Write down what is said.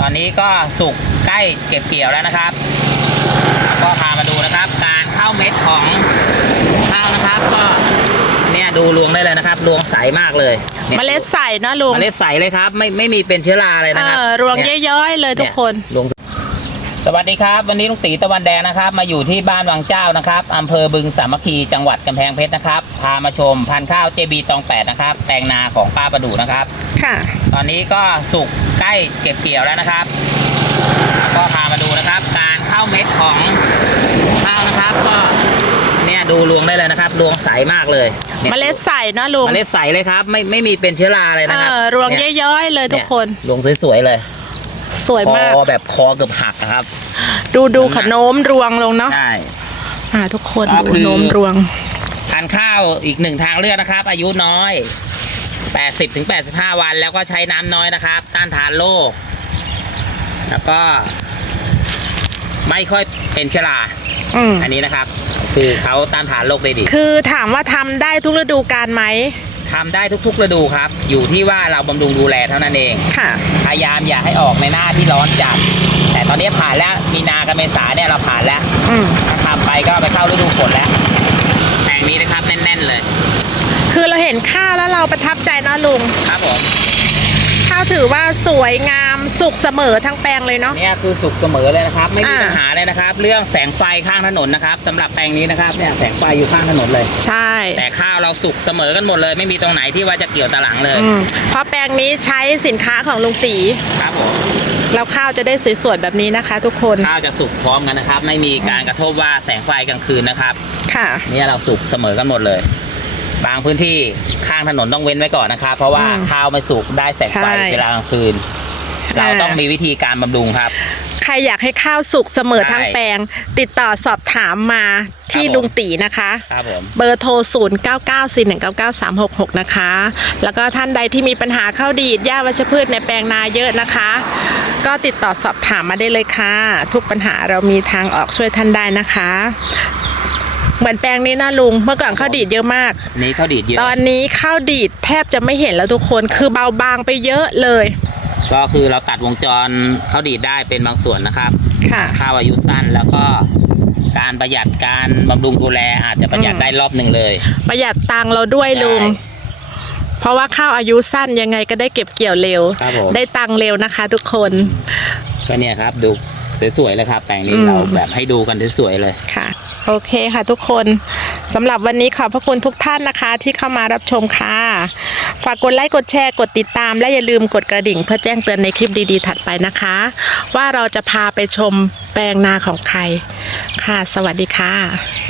ตอนนี้ก็สุกใกล้เก็บเกี่ยวแล้วนะครับ ก็พามาดูนะครับ การเข้าเม็ดของข้าวนะครับ ก็เนี่ยดูรวงได้เลยนะครับรวงใสมากเลยนี่ยเมล็ดใส่นะลุงเมล็ดใสเลยครับ ไม่ไม่มีเป็นเชื้อราเลยเอนะครับอรวงเนี่ยย้อยๆเลยทุกคนเยรวง สวัสดีครับ วันนี้ลุงตีตะวันแดงนะครับ มาอยู่ที่บ้านวังเจ้านะครับอำเภอบึงสามัคคีจังหวัดกำแพงเพชรนะครับ พามาชมพันธุ์ข้าวเจบีตองแปดนะครับแปลงนาของป้าประดูนะครับ ค่ะ ตอนนี้ก็สุกใกล้เก็บเกี่ยวแล้วนะครับ ก็พามาดูนะครับ การเข้าเม็ดของข้าวนะครับ ก็เนี่ยดูรวงได้เลยนะครับรวงใสมากเลยนี่ยเมล็ดใส่นะลุงเมล็ดใสเลยครับ ไม่ไม่มีเป็นเชื้อราเลยเอนะครับอรวงเนี่ยย้อยๆเลยทุกคนเยรวงสวยๆเลย สวยคมากอแบบคอเกือบหักอะครับ ดูดูขนมรวงลงเนาะใช่ อ่าทุกคนก็ดูคือ โนมรวง ทานข้าวอีกหนึ่งทางเลือกนะครับ อายุน้อย 80ถึง85 วันแล้วก็ใช้น้ำน้อยนะครับ ต้านทานโรคแล้วก็ ไม่ค่อยเป็นเชื้อราอืมอันนี้นะครับ คือเขาต้านทานโรคได้ดี คือถามว่าทำได้ทุกฤดูกาลไหม ทำได้ทุกๆฤดูครับ อยู่ที่ว่าเราบำรุงดูแลเท่านั้นเอง ค่ะ พยายามอย่าให้ออกในหน้าที่ร้อนจัด แต่ตอนนี้ผ่านแล้วมีนากับเมษาเนี่ยเราผ่านแล้วอืม ถ้าทำไปก็ไปเข้าฤดูฝนแล้วแปลงนี้นะครับแน่นๆเลย คือเราเห็นข้าวแล้วเราประทับใจนะลุง ครับผมข้าว ถือว่าสวยงามสุกเสมอทั้งแปลงเลยเนาะ เนี่ยคือสุกเสมอเลยนะครับ ไม่มีอ่า ปัญหาเลยนะครับ เรื่องแสงไฟข้างถนนนะครับสำหรับแปลงนี้นะครับเนี่ยแสงไฟอยู่ข้างถนนเลย ใช่ แต่ข้าวเราสุกเสมอกันหมดเลย ไม่มีตรงไหนที่ว่าจะเกี่ยวตะหลังเลยอืมเพราะแปลงนี้ใช้สินค้าของลุงตีครับผมแล้วข้าวจะได้สวยๆแบบนี้นะคะ ทุกคนข้าวจะสุกพร้อมกันนะครับ ไม่มีการกระทบว่าแสงไฟกลางคืนนะครับ ค่ะ เนี่ยเราสุกเสมอกันหมดเลย บางพื้นที่ข้างถนนต้องเว้นไว้ก่อนนะครับเพราะว่าอืมข้าวไม่สุกได้แสงไฟใช่เวลากลางคืน เราต้องมีวิธีการบำรุงครับ ใครอยากให้ข้าวสุกเสมอใช่ทั้งแปลง ติดต่อสอบถามมาที่ครับผมลุงตีนะคะครับผมเบอร์โทร 0 9 9 4 1 9 9 3 6 6 นะคะ แล้วก็ท่านใดที่มีปัญหาข้าวดีดหญ้าวัชพืชในแปลงนาเยอะนะคะ ก็ติดต่อสอบถามมาได้เลยค่ะ ทุกปัญหาเรามีทางออกช่วยท่านได้นะคะ เหมือนแปลงนี้นะลุง เมื่อก่อนข้าวดีดเยอะมาก นี่ข้าวดีดเยอะตอนนี้ข้าวดีดแทบจะไม่เห็นแล้วทุกคนคือเบาบางไปเยอะเลย ก็คือเราตัดวงจรข้าวดีดได้เป็นบางส่วนนะครับค่ะข้าวอายุสั้นแล้วก็การประหยัดการบำรุงดูแลอาจจะประหยัดอืมได้รอบหนึ่งเลย ประหยัดตังค์เราด้วยลุงใช่เพราะว่าข้าวอายุสั้นยังไงก็ได้เก็บเกี่ยวเร็ว ครับผม ได้ตังค์เร็วนะคะ ทุกคน ก็เนี่ยครับ ดูสวยๆเลยครับ แปลงนี้อืมเราแบบให้ดูกันสวยๆเลย ค่ะ โอเคค่ะทุกคนสำหรับวันนี้ขอบพระคุณทุกท่านนะคะ ที่เข้ามารับชมค่ะ ฝากกดไลค์กดแชร์กดติดตาม และอย่าลืมกดกระดิ่ง เพื่อแจ้งเตือนในคลิปดีๆ ถัดไปนะคะ ว่าเราจะพาไปชมแปลงนาของใครค่ะ สวัสดีค่ะ